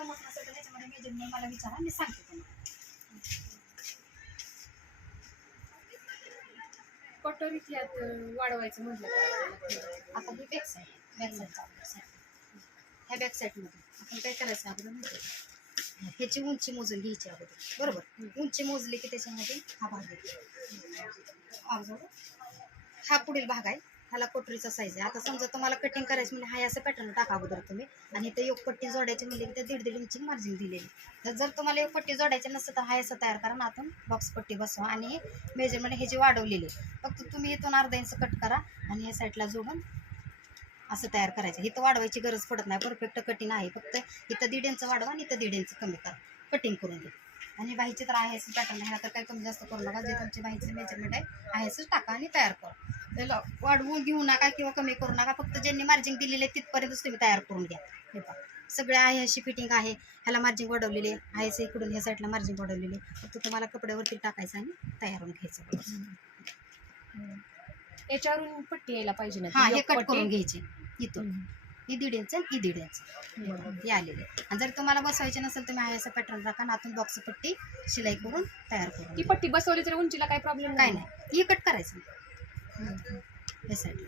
जमत नसेल तर त्याच्यामध्ये मेजरमेंट मला विचारा मी सांगते तुम्हाला. अं, वाढवायचं म्हटलं आता ही बॅक साईड बॅक साईड ह्या बॅक साईडमध्ये आपण काय करायचं अगोदर माहिती? ह्याची उंची मोजून घ्यायची अगोदर. बरोबर? उंची मोजली की त्याच्यामध्ये हा भाग येतो. हा पुढील भाग आहे. ह्याला कोटरीचा साईज आहे. आता समजा तुम्हाला कटिंग करायचं म्हणजे हा असं पॅटर्न टाका अगोदर तुम्ही. आणि इथं एक पट्टी जोडायची म्हणजे की ते दीड दीड इंची मार्जिन दिलेली. तर जर तुम्हाला एक पट्टी जोडायची नसतं तर हा असं तयार करा आणि आतून बॉक्स पट्टी बसवा. आणि मेजरमेंट हे जे वाढवलेले फक्त तुम्ही इथून अर्धा इंच कट करा आणि या साईडला जोडून असं तयार करायचं. इथं वाढवायची गरज पडत नाही. परफेक्ट कटिंग आहे. फक्त इथं दीड इंच वाढवा आणि इथं दीड इंच कमी करा. कटिंग करून घ्या. आणि बाईचे तर आहे असं पॅटर्न ह्या तर काही कमी जास्त करू नका. जे तुमची बाईचं मेजरमेंट आहे आहे असंच टाका आणि तयार करा. त्याला वाढवून घेऊ नका किंवा कमी करू नका. फक्त ज्यांनी मार्जिंग दिलेले तिथपर्यंतच तुम्ही तयार करून घ्या. हे पहा. सगळे आहे अशी फिटिंग आहे. ह्याला मार्जिंग वाढवलेली आहे इकडून ह्या साईडला मार्जिंग वाढवलेली फक्त तुम्हाला कपड्यावरती टाकायचं आणि तयार होऊन घ्यायचं. याच्यावरून पट्टी यायला पाहिजे ना हा हे कट. करून घ्यायचे. इथून. ही दीड इंच ही दीड इंच हे आलेले आणि जर तुम्हाला बसवायचे नसेल तर मी आहे असं पॅटर्न राखा आणि आतून बॉक्स पट्टी शिलाई करून तयार करून ती. पट्टी बसवली तरी उंचीला काही प्रॉब्लेम काय नाही. ही कट करायचं. हम्म. हे साईड